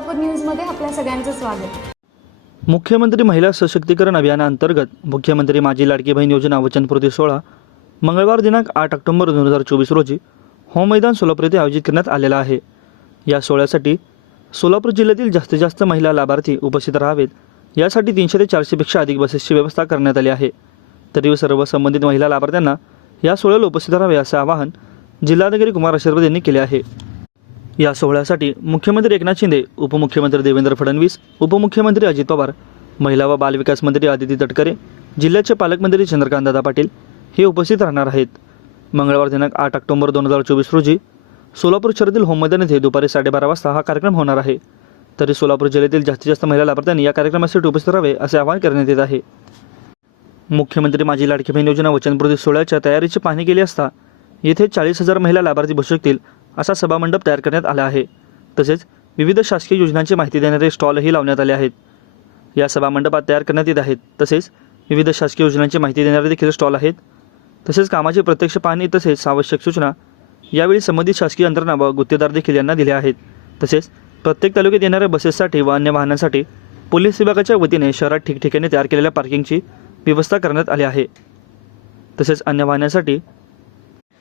सोलापूर न्यूजमध्ये आपल्या सगळ्यांचं स्वागत। मुख्यमंत्री महिला सशक्तीकरण अभियानाअंतर्गत मुख्यमंत्री माझी लाडकी बहीण योजना वचनपूर्ती सोहळा मंगळवार दिनांक 8 ऑक्टोबर 2024 रोजी होम मैदान सोलापूर येथे आयोजित करण्यात आलेला आहे। या सोहळ्यासाठी सोलापूर जिल्ह्यातील जास्तीत जास्त महिला लाभार्थी उपस्थित राहावेत यासाठी 300 ते 400 पेक्षा अधिक बसेसची व्यवस्था करण्यात आली आहे। तरी सर्व संबंधित महिला लाभार्थ्यांना या सोहळ्याला उपस्थित राहावे असे आवाहन जिल्हाधिकारी कुमार आशीर्वाद यांनी केले आहे। या सोहळ्यासाठी मुख्यमंत्री एकनाथ शिंदे, उपमुख्यमंत्री देवेंद्र फडणवीस, उपमुख्यमंत्री अजित पवार, महिला व बालविकास मंत्री आदिती तटकरे, जिल्ह्याचे पालकमंत्री चंद्रकांतदादा पाटील हे उपस्थित राहणार आहेत। मंगळवार दिनांक 8 ऑक्टोबर 2024 रोजी सोलापूर शहरातील होम मैदान येथे दुपारी 12:30 वाजता हा कार्यक्रम होणार आहे। तरी सोलापूर जिल्ह्यातील जास्तीत जास्त महिला लाभार्थ्यांनी या कार्यक्रमासाठी उपस्थित राहावे असे आवाहन करण्यात येत आहे। मुख्यमंत्री माझी लाडकी बहीण योजना वचनपूर्ती सोहळ्याच्या तयारीची पाहणी केली असता येथे 40,000 महिला लाभार्थी बसू शकतील असा सभामंडप तयार करण्यात आला आहे। तसेच विविध शासकीय योजनांची माहिती देणारे स्टॉलही लावण्यात आले आहेत। या सभामंडपात तयार करण्यात येत आहेत। तसेच विविध शासकीय योजनांची माहिती देणारे देखील स्टॉल आहेत। तसेच कामाची प्रत्यक्ष पाहणी तसेच आवश्यक सूचना यावेळी संबंधित शासकीय यंत्रणा व गुत्तेदार देखील यांना दिल्या आहेत। तसेच प्रत्येक तालुक्यात येणाऱ्या बसेससाठी व अन्य वाहनांसाठी पोलीस विभागाच्या वतीने शहरात ठिकठिकाणी तयार केलेल्या पार्किंगची व्यवस्था करण्यात आली आहे। तसेच अन्य वाहनांसाठी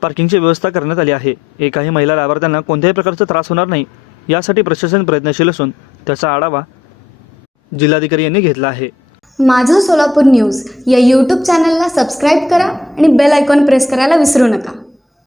पार्किंगची व्यवस्था करण्यात आली आहे। एकाही महिला लाभार्थ्यांना कोणत्याही प्रकारचा त्रास होणार नाही यासाठी प्रशासन प्रयत्नशील असून त्याचा आढावा जिल्हाधिकारी यांनी घेतला आहे। माझं सोलापूर न्यूज या यूट्यूब चॅनलला सबस्क्राईब करा आणि बेल आयकॉन प्रेस करायला विसरू नका।